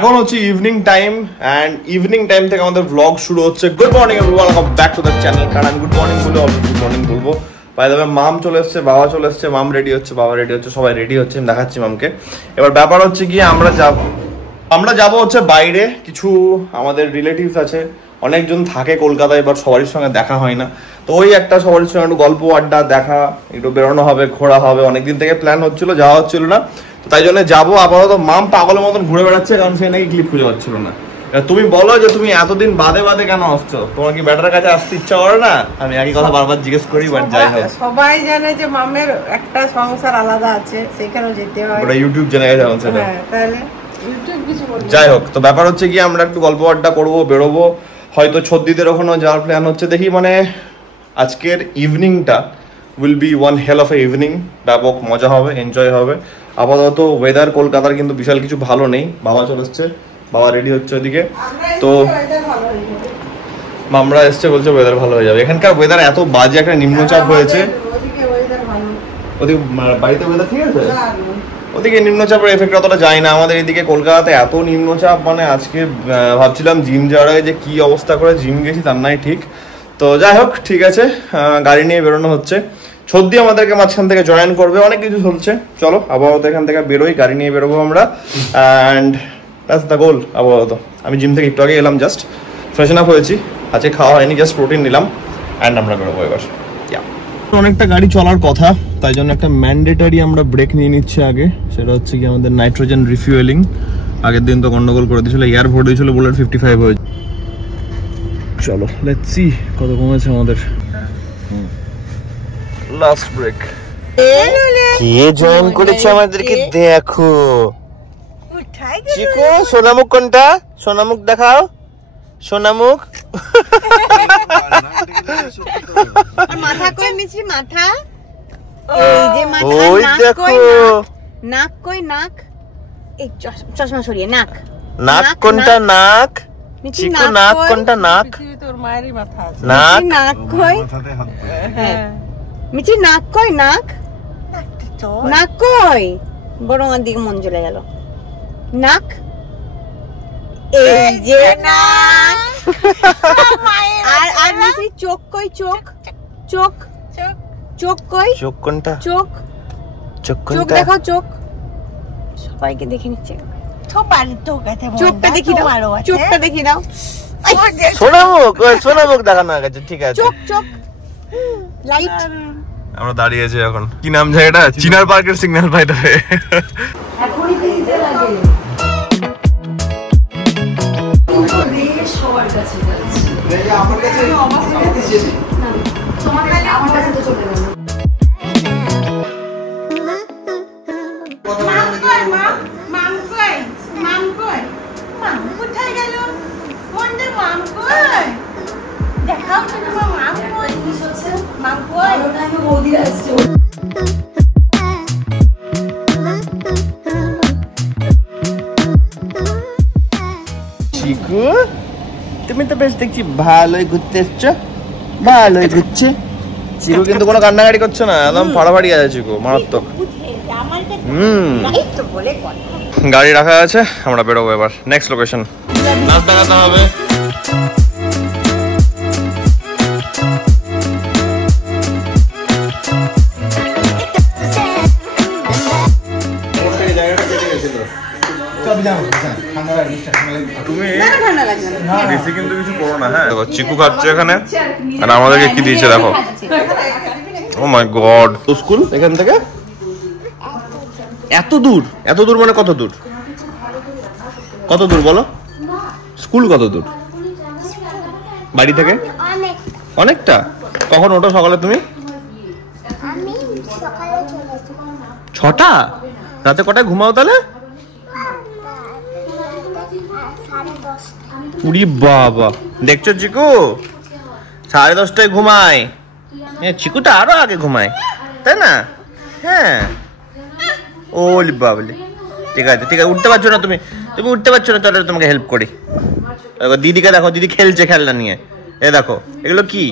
এখন হচ্ছে evening time and evening time থেকে আমাদের ব্লগ শুরু হচ্ছে। Good morning everyone, welcome back to the channel. কারণ আমি গুড মর্নিং বলে অলরেডি গুড মর্নিং বলবো। বাই দ্য ওয়ে মাম চলে এসছে, বাবা চলে এসছে, মাম রেডি হচ্ছে, বাবা রেডি হচ্ছে, সবাই রেডি হচ্ছে, আমি দেখাচ্ছি মামকে। এবার ব্যাপার হচ্ছে কি আমরা যাব হচ্ছে বাইরে, কিছু আমাদের রিলেটিভস আছে, অনেকজন থাকে কলকাতায়, এবার সবারই সঙ্গে দেখা হয় না। তো ওই একটা সবারই সঙ্গে একটু গল্প আড্ডা দেখা, একটু বেরোনো হবে, ঘোরা হবে, অনেকদিন থেকে প্ল্যান হচ্ছিল, যাওয়া হচ্ছিল না। তো তাই জন্য যাবো। আপাতত মাম পাগলের মতন ঘুরে বেড়াচ্ছে, কারণ সে নাকি ক্লিপ খুঁজে পাচ্ছিল না। তুমি বলো যে তুমি এতদিন বাদে বাদে কেন আসছো, তোমার কি ব্যাটার কাছে আসতে ইচ্ছা করে না? আমি একই কথা বারবার জিজ্ঞেস করি, বাট যাই হোক, সবাই জানে যে মামের একটা সংসার আলাদা আছে, সেখানেও যেতে হয়। ওটা ইউটিউব জেনে গেছে আমার সেটা। হ্যাঁ, তাহলে ইউটিউব কিছু বলি। যাই হোক, তো ব্যাপার হচ্ছে কি আমরা একটু গল্প আড্ডা করবো, বেরোবো, হয়তো ছদ্দিদের ওখানেও যাওয়ার প্ল্যান হচ্ছে। দেখি মানে আজকের ইভিনিংটা will be one hell of a evening, ব্যাপক মজা হবে, এনজয় হবে। আপাতত ওয়েদার কলকাতার কিন্তু বিশাল কিছু ভালো নেই। বাবা চলে এসছে, বাবা রেডি হচ্ছে ওদিকে। তো মামরা এসছে, বলছে ওয়েদার ভালো হয়ে যাবে। এখানকার ওয়েদার এত বাজে, একটা নিম্নচাপ হয়েছে। ওদিকে বাড়িতে ওয়েদার ঠিক আছে, ওদিকে নিম্নচাপের এফেক্ট অতটা যায় না। আমাদের এদিকে কলকাতাতে এত নিম্নচাপ, মানে আজকে ভাবছিলাম জিম যাওয়ার আগে যে কি অবস্থা করে জিম গেছি তার নাই ঠিক। তো যাই হোক, ঠিক আছে, গাড়ি নিয়ে বেরোনো হচ্ছে। ছদ্দি আমাদেরকে মাঝখান থেকে জয়েন করবে, অনেক কিছু চলছে। চলো আপাতত এখান থেকে বেরোই, গাড়ি নিয়ে বেরোবো আমরা, অ্যান্ড দ্যাটস দ্য গোল আপাতত। আমি জিম থেকে একটু আগে এলাম, জাস্ট ফ্রেশন আপ হয়েছি, আজকে খাওয়া হয়নি, জাস্ট প্রোটিন নিলাম, অ্যান্ড আমরা বেরোবো এবার। অনেকটা গাড়ি চলার কথা, তাই জন্য একটা ম্যান্ডেটারি আমরা ব্রেক নিয়ে নিচ্ছি আগে। সেটা হচ্ছে কি আমাদের নাইট্রোজেন রিফুয়েলিং। আগের দিন তো গন্ডগোল করে দিয়েছিল, এয়ার ভোট দিয়েছিল, বুলেট 55 হয়েছে। চলো লেটস সি কত কমেছে আমাদের। Last break. কে জয়েন করেছে আমাদেরকে দেখো। চিকু সোনামুখ কোনটা? সোনামুখ দেখাও, সোনামুখ। মাথা কই মিছি, মাথা এই যে মাথা, ওই দেখো নাক কই, নাক এই চশমা সরিয়ে, নাক নাক কোনটা? নাক চিকু নাক কোনটা? নাক তোর মায়েরই মাথা আছে। নাক নাক কই? হ্যাঁ মিছি, নাক কই? নাক নাক কই? বড় আমার দিকে মন চলে গেল। নাক এই যে নাক। আর মিছি চোখ কই? চোখ চোখ চোখ কই? চোখ কোনটা? চোখ চোখ চোখ কোনটা? দেখাও, চোখ। সবাইকে দেখে নিচ্ছে, চোখটা দেখি দাও, চোখটা দেখি দাও। সোনামুখ, সোনামুখ দেখানো গেছে, ঠিক আছে। চোখ চোখ লাইট। আমরা দাঁড়িয়ে আছি এখন, কি নাম জায়গাটা? চিনার পার্কের সিগন্যাল পাইতে হবে। এখনই দিতে লাগে। সবার কাছে যাচ্ছে, আমার কাছে না, আমার কাছে তো চলে গেল। চিকু তুমি তো বেশ দেখছি ভালোই ঘুরতে এসছো, ভালোই ঘুরছে। চিকু কিন্তু কোনো কান্নাকাটি করছে না, একদম ফাড়াফাড়ি আছে চিকু, মারাত্মক। গাড়ি রাখা আছে, আমরা বেরোবো এবার নেক্সট লোকেশন। নাচ দেখাতে হবে। চিকু খাচ্ছে এখানে, আর আমাদেরকে কি দিয়েছে দেখো। ও মাই গড, তো স্কুল এখান থেকে এত দূর? এত দূর মানে কত দূর? কত দূর বলো? স্কুল কত দূর বাড়ি থেকে? অনেকটা। কখন ওঠো সকালে তুমি? 6টা। রাতে কটায় ঘুমাও তাহলে? উড়ি বাবা, দেখছো চিকু 10:30টায় ঘুমায়। চিকু তো আরো আগে ঘুমায়, তাই না? হ্যাঁ, ওলি বাবলি। ঠিক আছে ঠিক আছে, উঠতে পারছো না তুমি, তুমি উঠতে পারছো না, চলো তোমাকে হেল্প করি। দিদিকে দেখো, দিদি খেলছে খেলনা নিয়ে। এ দেখো এগুলো কি,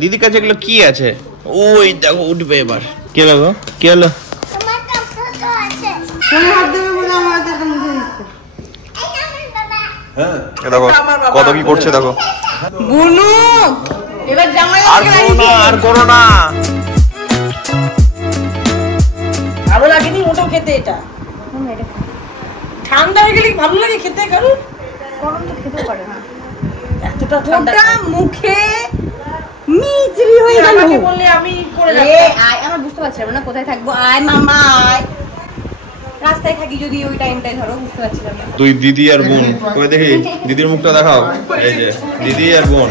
দিদির কাছে এগুলো কি আছে? ওই দেখো উঠবে এবার। কে লাগো? কে হলো? দেখো কত কি করছে দেখো। বুনু এবার জামাই আর করো না। ভালো লাগেনি মোটেও খেতে, এটা ঠান্ডা হয়ে গেলে ভালো লাগে খেতে, কারণ গরম তো খেতে পারে না, এতটা ঠান্ডা মুখে মিজরি হয়ে গেল। আমাকে বললে আমি করে এ আয়, আমরা বুঝতে পারছিলাম না কোথায় থাকবো। আয় মামা আয়, রাস্তায় থাকি যদি ওই টাইমটাই ধরো, বুঝতে পারছিলাম না। তুই দিদি আর বোন কই দেখি, দিদির মুখটা দেখাও। এই যে দিদি আর বোন।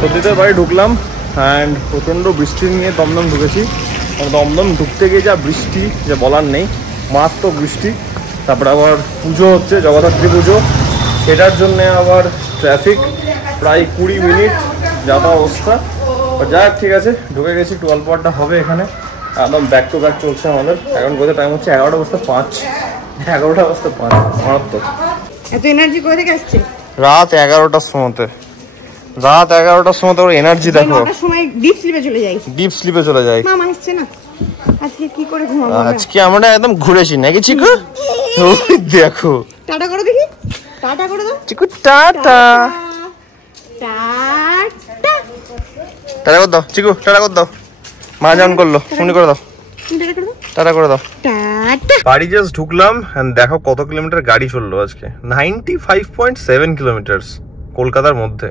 সত্যিতে বাড়ি ঢুকলাম অ্যান্ড প্রচণ্ড বৃষ্টি নিয়ে দমদম ঢুকেছি। দমদম ঢুকতে গিয়ে যা বৃষ্টি, যে বলার নেই, মারাত্মক বৃষ্টি। তারপরে আবার পুজো হচ্ছে, জগদ্ধাত্রী পুজো, সেটার জন্যে আবার ট্রাফিক প্রায় 20 মিনিট, যাতা অবস্থা। যাক ঠিক আছে, ঢুকে গেছি। 12 পাওয়ারটা হবে এখানে, একদম ব্যাক টু ব্যাক চলছে আমাদের। এখন কোথায় টাইম হচ্ছে 11:05, 11:05 মারাত্মক। এত এনার্জি কোথা থেকে আসছে? রাত 11টার সময়তে, রাত 11টার সময় তোর এনার্জি দেখো। সময় ডিপ স্লিপে চলে যাই, ডিপ স্লিপে চলে যায়। মামা আসছে না, আজকে কি করে ঘুমাবো? আজকে আমরা একদম ঘুরেছি নাকি চিকু? ওই দেখো, টাটা করো দেখি, টাটা করে দাও চিকু, টাটা টাটা টাটা করে দাও চিকু, টাটা করে দাও। মা জান করলো, ফোন করে দাও, টাটা করে দাও, টাটা করে দাও। টাটা। বাড়ি জাস্ট ঢুকলাম এন্ড দেখো কত কিলোমিটার গাড়ি চললো আজকে। 95.7 কিলোমিটার কলকাতার মধ্যে।